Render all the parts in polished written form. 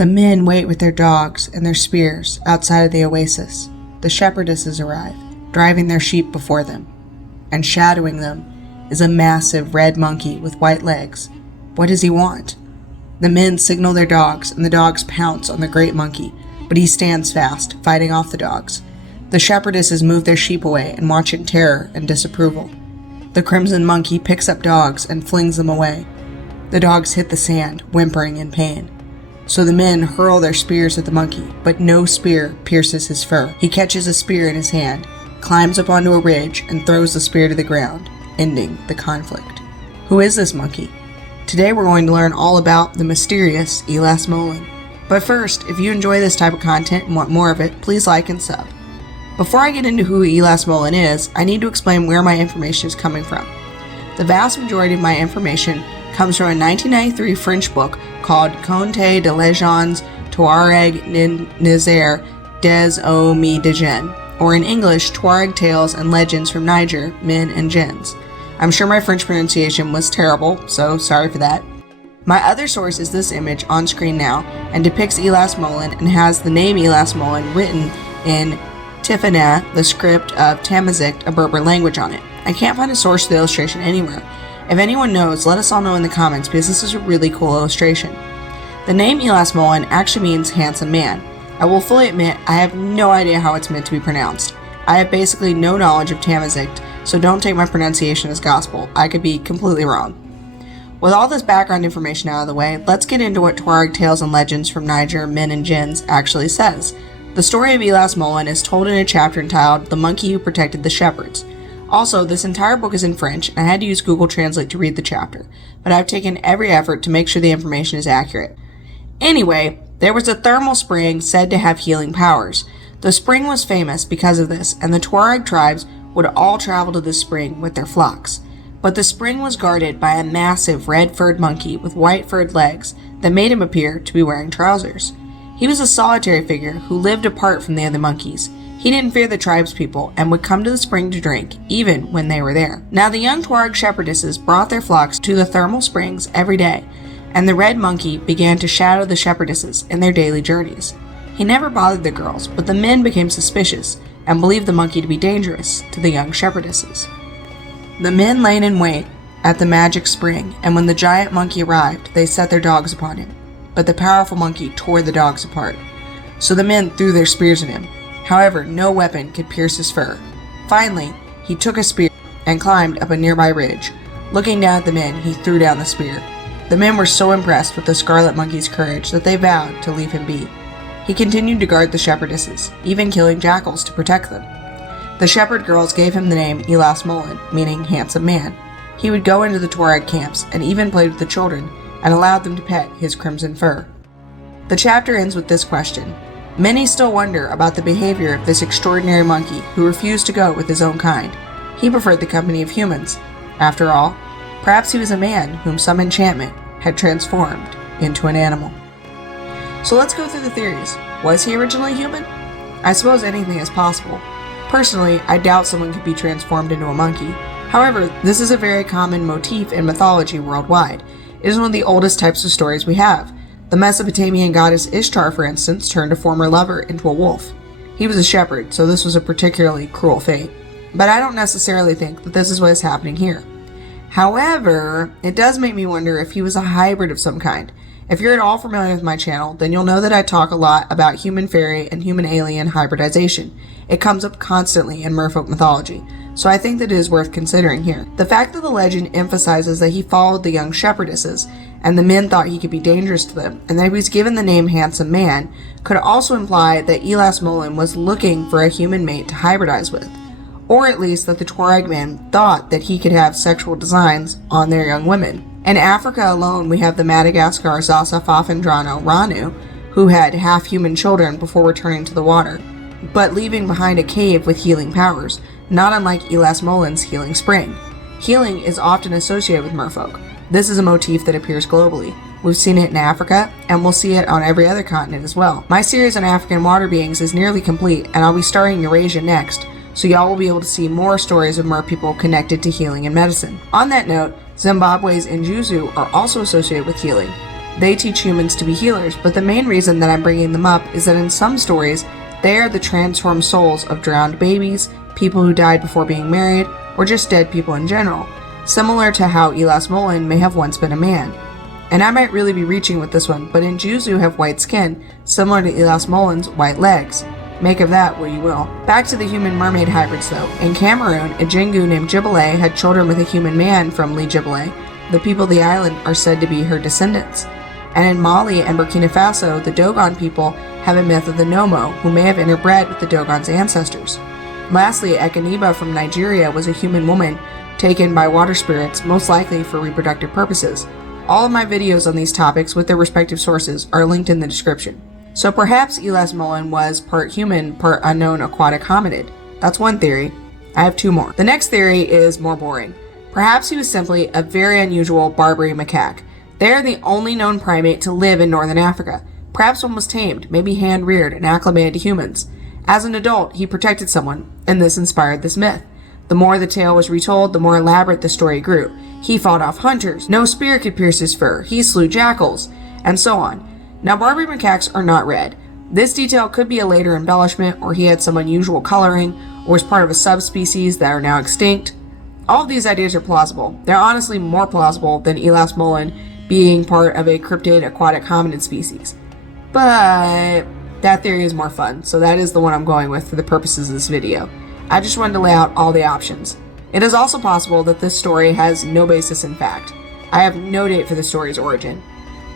The men wait with their dogs and their spears outside of the oasis. The shepherdesses arrive, driving their sheep before them, and shadowing them is a massive red monkey with white legs. What does he want? The men signal their dogs, and the dogs pounce on the great monkey, but he stands fast, fighting off the dogs. The shepherdesses move their sheep away and watch in terror and disapproval. The crimson monkey picks up dogs and flings them away. The dogs hit the sand, whimpering in pain. So the men hurl their spears at the monkey, but no spear pierces his fur. He catches a spear in his hand, climbs up onto a ridge, and throws the spear to the ground, ending the conflict. Who is this monkey? Today we're going to learn all about the mysterious Elas Molen. But first, if you enjoy this type of content and want more of it, please like and sub. Before I get into who Elas Molen is, I need to explain where my information is coming from. The vast majority of my information comes from a 1993 French book called Contes de Gendes Touaregs du Niger des hommes, djinns, or in English, Touareg Tales and Legends from Niger, Men and Djinns. I'm sure my French pronunciation was terrible, so sorry for that. My other source is this image on screen now and depicts Elas Molen and has the name Elas Molen written in Tifana, the script of Tamazight, a Berber language, on it. I can't find a source for the illustration anywhere. If anyone knows, let us all know in the comments because this is a really cool illustration. The name Elas Molen actually means handsome man. I will fully admit I have no idea how it's meant to be pronounced. I have basically no knowledge of Tamazight, so don't take my pronunciation as gospel. I could be completely wrong. With all this background information out of the way, let's get into what Touareg Tales and Legends from Niger, Men and Djinns actually says. The story of Elas Molen is told in a chapter entitled The Monkey Who Protected the Shepherds. Also, this entire book is in French, and I had to use Google Translate to read the chapter, but I've taken every effort to make sure the information is accurate. Anyway, there was a thermal spring said to have healing powers. The spring was famous because of this, and the Touareg tribes would all travel to this spring with their flocks. But the spring was guarded by a massive red-furred monkey with white-furred legs that made him appear to be wearing trousers. He was a solitary figure who lived apart from the other monkeys. He didn't fear the tribespeople and would come to the spring to drink, even when they were there. Now the young Touareg shepherdesses brought their flocks to the thermal springs every day, and the red monkey began to shadow the shepherdesses in their daily journeys. He never bothered the girls, but the men became suspicious and believed the monkey to be dangerous to the young shepherdesses. The men lay in wait at the magic spring, and when the giant monkey arrived, they set their dogs upon him. But the powerful monkey tore the dogs apart. So the men threw their spears at him. However, no weapon could pierce his fur. Finally, he took a spear and climbed up a nearby ridge. Looking down at the men, he threw down the spear. The men were so impressed with the scarlet monkey's courage that they vowed to leave him be. He continued to guard the shepherdesses, even killing jackals to protect them. The shepherd girls gave him the name Elas Molen, meaning handsome man. He would go into the Touareg camps and even played with the children and allowed them to pet his crimson fur. The chapter ends with this question. Many still wonder about the behavior of this extraordinary monkey who refused to go with his own kind. He preferred the company of humans. After all, perhaps he was a man whom some enchantment had transformed into an animal. So let's go through the theories. Was he originally human? I suppose anything is possible. Personally, I doubt someone could be transformed into a monkey. However, this is a very common motif in mythology worldwide. It is one of the oldest types of stories we have. The Mesopotamian goddess Ishtar, for instance, turned a former lover into a wolf. He was a shepherd, so this was a particularly cruel fate. But I don't necessarily think that this is what is happening here. However, it does make me wonder if he was a hybrid of some kind. If you're at all familiar with my channel, then you'll know that I talk a lot about human fairy and human alien hybridization. It comes up constantly in merfolk mythology, so I think that it is worth considering here. The fact that the legend emphasizes that he followed the young shepherdesses, and the men thought he could be dangerous to them, and that he was given the name Handsome Man, could also imply that Elas Molen was looking for a human mate to hybridize with, or at least that the Touareg men thought that he could have sexual designs on their young women. In Africa alone, we have the Madagascar Zasafafandrano Ranu, who had half-human children before returning to the water, but leaving behind a cave with healing powers, not unlike Elas Molen's healing spring. Healing is often associated with merfolk. This is a motif that appears globally. We've seen it in Africa, and we'll see it on every other continent as well. My series on African water beings is nearly complete, and I'll be starting Eurasia next, so y'all will be able to see more stories of mer people connected to healing and medicine. On that note, Zimbabwe's Injuzu are also associated with healing. They teach humans to be healers, but the main reason that I'm bringing them up is that in some stories, they are the transformed souls of drowned babies, people who died before being married, or just dead people in general, similar to how Elas Molen may have once been a man. And I might really be reaching with this one, but Njuz have white skin, similar to Elas Molen's white legs. Make of that what you will. Back to the human-mermaid hybrids though. In Cameroon, a Jingu named Jibale had children with a human man from Lee Jibale. The people of the island are said to be her descendants. And in Mali and Burkina Faso, the Dogon people have a myth of the Nomo, who may have interbred with the Dogon's ancestors. Lastly, Ekaniba from Nigeria was a human woman taken by water spirits, most likely for reproductive purposes. All of my videos on these topics with their respective sources are linked in the description. So perhaps Elas Molen was part human, part unknown aquatic hominid. That's one theory. I have two more. The next theory is more boring. Perhaps he was simply a very unusual Barbary macaque. They are the only known primate to live in northern Africa. Perhaps one was tamed, maybe hand-reared and acclimated to humans. As an adult, he protected someone, and this inspired this myth. The more the tale was retold, the more elaborate the story grew. He fought off hunters, no spear could pierce his fur, he slew jackals, and so on. Now, Barbary macaques are not red. This detail could be a later embellishment, or he had some unusual coloring, or was part of a subspecies that are now extinct. All of these ideas are plausible. They're honestly more plausible than Elas Molen being part of a cryptid aquatic hominid species. But that theory is more fun, so that is the one I'm going with for the purposes of this video. I just wanted to lay out all the options. It is also possible that this story has no basis in fact. I have no date for the story's origin.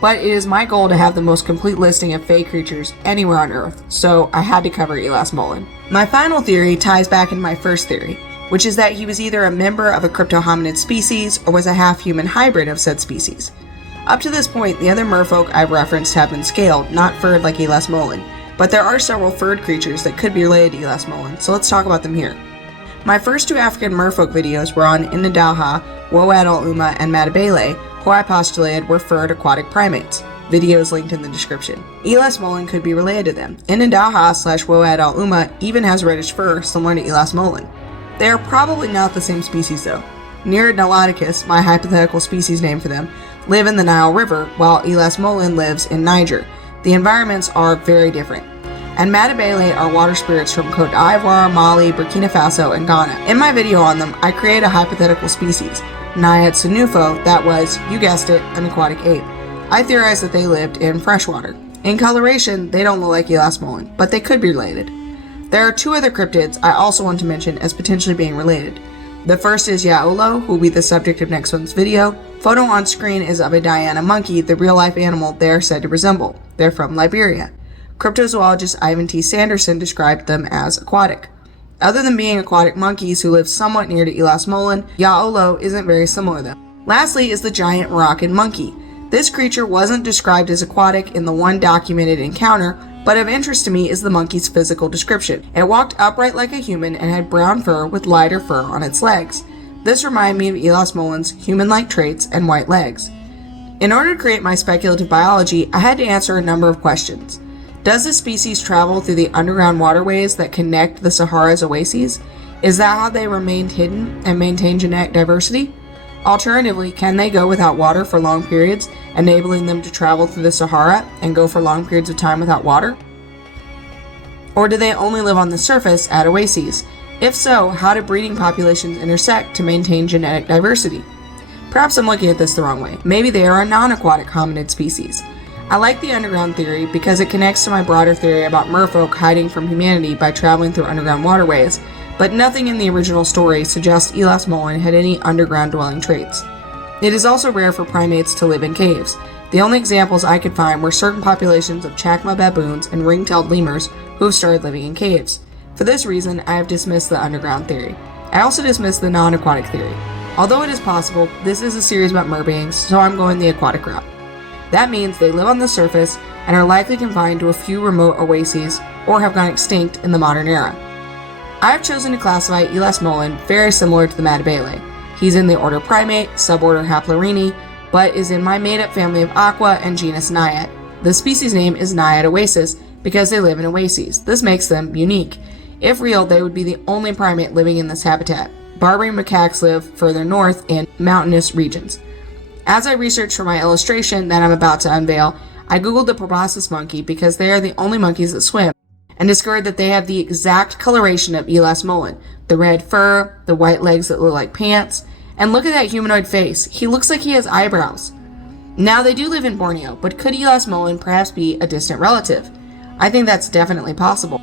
But it is my goal to have the most complete listing of fey creatures anywhere on Earth, so I had to cover Elas Molen. My final theory ties back into my first theory, which is that he was either a member of a cryptohominid species or was a half-human hybrid of said species. Up to this point, the other merfolk I've referenced have been scaled, not furred like Elas Molen, but there are several furred creatures that could be related to Elas Molen, so let's talk about them here. My first two African merfolk videos were on Inadaha, Woad al-Umma, and Matabele, who I postulated were furred aquatic primates. Videos linked in the description. Elas Molen could be related to them. Inadaha/Woad al-Umma even has reddish fur similar to Elas Molen. They are probably not the same species though. Niloticus, my hypothetical species name for them, live in the Nile River, while Elas Molen lives in Niger. The environments are very different. And Matabele are water spirits from Côte d'Ivoire, Mali, Burkina Faso, and Ghana. In my video on them, I create a hypothetical species, Naiad Sinufo, that was, you guessed it, an aquatic ape. I theorize that they lived in freshwater. In coloration, they don't look like Elas Molen, but they could be related. There are two other cryptids I also want to mention as potentially being related. The first is Yaolo, who will be the subject of next month's video. Photo on screen is of a Diana monkey, the real-life animal they are said to resemble. They're from Liberia. Cryptozoologist Ivan T. Sanderson described them as aquatic. Other than being aquatic monkeys who live somewhat near to Elas Molen, Yaolo isn't very similar though. Lastly is the giant Moroccan monkey. This creature wasn't described as aquatic in the one documented encounter, but of interest to me is the monkey's physical description. It walked upright like a human and had brown fur with lighter fur on its legs. This reminded me of Elas Molen's human-like traits and white legs. In order to create my speculative biology, I had to answer a number of questions. Does this species travel through the underground waterways that connect the Sahara's oases? Is that how they remained hidden and maintain genetic diversity? Alternatively, can they go without water for long periods, enabling them to travel through the Sahara and go for long periods of time without water? Or do they only live on the surface at oases? If so, how do breeding populations intersect to maintain genetic diversity? Perhaps I'm looking at this the wrong way. Maybe they are a non-aquatic hominid species. I like the underground theory because it connects to my broader theory about merfolk hiding from humanity by traveling through underground waterways, but nothing in the original story suggests Elas Molen had any underground dwelling traits. It is also rare for primates to live in caves. The only examples I could find were certain populations of Chacma baboons and ring-tailed lemurs who have started living in caves. For this reason, I have dismissed the underground theory. I also dismissed the non-aquatic theory. Although it is possible, this is a series about merbeings, so I'm going the aquatic route. That means they live on the surface and are likely confined to a few remote oases or have gone extinct in the modern era. I have chosen to classify Elas Molen very similar to the Matabele. He's in the order Primate, suborder Haplorini, but is in my made-up family of Aqua and genus Naiad. The species name is Naiad oasis because they live in oases. This makes them unique. If real, they would be the only primate living in this habitat. Barbary macaques live further north in mountainous regions. As I researched for my illustration that I'm about to unveil, I googled the proboscis monkey because they are the only monkeys that swim, and discovered that they have the exact coloration of elasmolan, the red fur, the white legs that look like pants, and look at that humanoid face. He looks like he has eyebrows. Now, they do live in Borneo, but could elasmolan perhaps be a distant relative? I think that's definitely possible.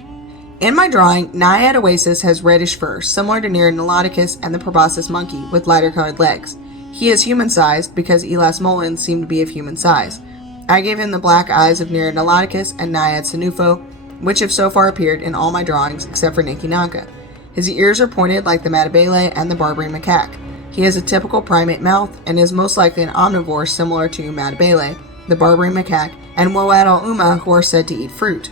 In my drawing, Naiad oasis has reddish fur, similar to Niloticus and the proboscis monkey, with lighter colored legs. He is human-sized because elasmolans seem to be of human size. I gave him the black eyes of Niloticus and Naiad Sinufo, which have so far appeared in all my drawings except for Nikinanka. His ears are pointed like the Matabele and the Barbary macaque. He has a typical primate mouth and is most likely an omnivore similar to Matabele, the Barbary macaque, and Woad al-Umma, who are said to eat fruit.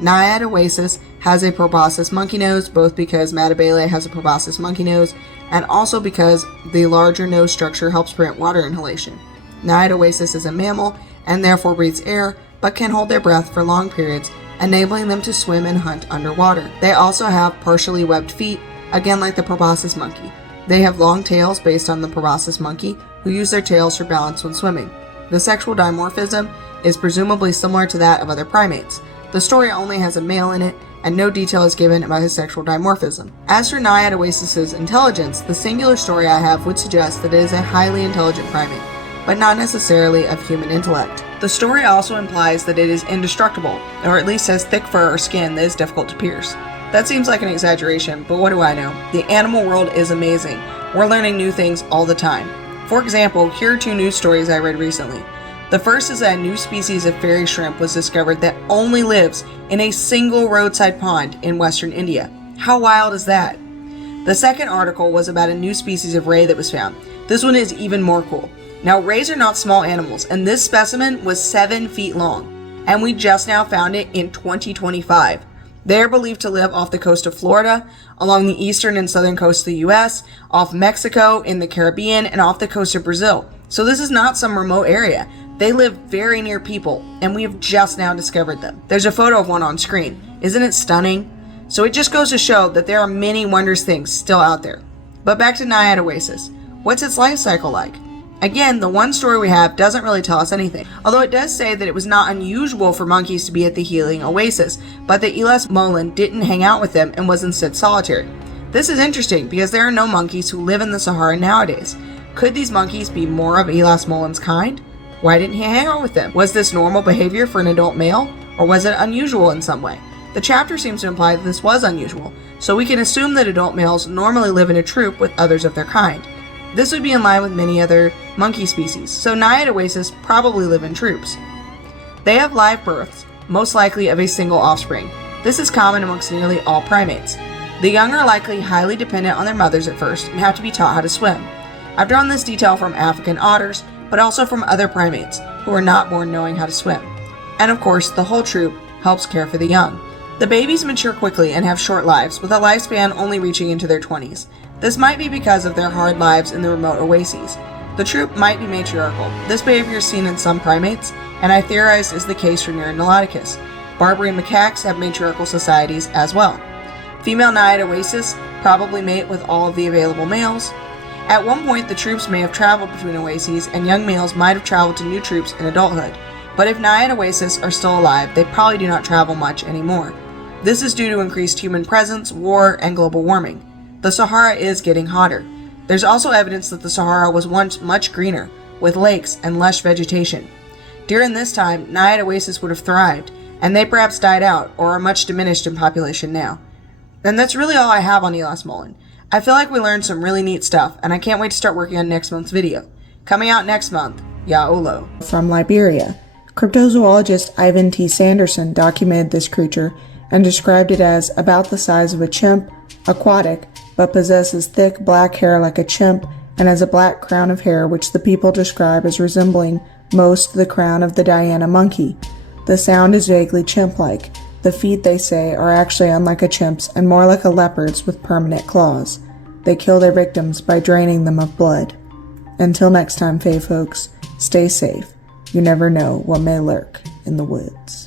Naiad oasis has a proboscis monkey nose, both because Matabele has a proboscis monkey nose and also because the larger nose structure helps prevent water inhalation. Naiad oasis is a mammal and therefore breathes air, but can hold their breath for long periods, enabling them to swim and hunt underwater. They also have partially webbed feet, again like the proboscis monkey. They have long tails based on the proboscis monkey, who use their tails for balance when swimming. The sexual dimorphism is presumably similar to that of other primates. The story only has a male in it, and no detail is given about his sexual dimorphism. As for Naiad oasis's intelligence, the singular story I have would suggest that it is a highly intelligent primate, but not necessarily of human intellect. The story also implies that it is indestructible, or at least has thick fur or skin that is difficult to pierce. That seems like an exaggeration, but what do I know? The animal world is amazing. We're learning new things all the time. For example, here are 2 news stories I read recently. The first is that a new species of fairy shrimp was discovered that only lives in a single roadside pond in western India. How wild is that? The second article was about a new species of ray that was found. This one is even more cool. Now, rays are not small animals, and this specimen was 7 feet long, and we just now found it in 2025. They are believed to live off the coast of Florida, along the eastern and southern coast of the US, off Mexico, in the Caribbean, and off the coast of Brazil. So this is not some remote area. They live very near people, and we have just now discovered them. There's a photo of one on screen. Isn't it stunning? So it just goes to show that there are many wondrous things still out there. But back to Naiad oasis. What's its life cycle like? Again, the one story we have doesn't really tell us anything, although it does say that it was not unusual for monkeys to be at the healing oasis, but that elasmolan didn't hang out with them and was instead solitary. This is interesting because there are no monkeys who live in the Sahara nowadays. Could these monkeys be more of elasmolan's kind? Why didn't he hang out with them? Was this normal behavior for an adult male, or was it unusual in some way? The chapter seems to imply that this was unusual, so we can assume that adult males normally live in a troop with others of their kind. This would be in line with many other monkey species, so Naiad oasis probably live in troops. They have live births, most likely of a single offspring. This is common amongst nearly all primates. The young are likely highly dependent on their mothers at first and have to be taught how to swim. I've drawn this detail from African otters, but also from other primates who are not born knowing how to swim. And of course, the whole troop helps care for the young. The babies mature quickly and have short lives, with a lifespan only reaching into their 20s. This might be because of their hard lives in the remote oases. The troop might be matriarchal. This behavior is seen in some primates, and I theorized is the case for Niloticus. Barbary macaques have matriarchal societies as well. Female Naiad oasis probably mate with all of the available males. At one point, the troops may have traveled between oases, and young males might have traveled to new troops in adulthood. But if Naiad oasis are still alive, they probably do not travel much anymore. This is due to increased human presence, war, and global warming. The Sahara is getting hotter. There's also evidence that the Sahara was once much greener, with lakes and lush vegetation. During this time, Naiad oasis would have thrived, and they perhaps died out or are much diminished in population now. And that's really all I have on elasmolan. I feel like we learned some really neat stuff, and I can't wait to start working on next month's video. Coming out next month, Yaolo. From Liberia. Cryptozoologist Ivan T. Sanderson documented this creature and described it as about the size of a chimp, aquatic, but possesses thick black hair like a chimp and has a black crown of hair which the people describe as resembling most the crown of the Diana monkey. The sound is vaguely chimp-like. The feet, they say, are actually unlike a chimp's and more like a leopard's with permanent claws. They kill their victims by draining them of blood. Until next time, Fae folks, stay safe. You never know what may lurk in the woods.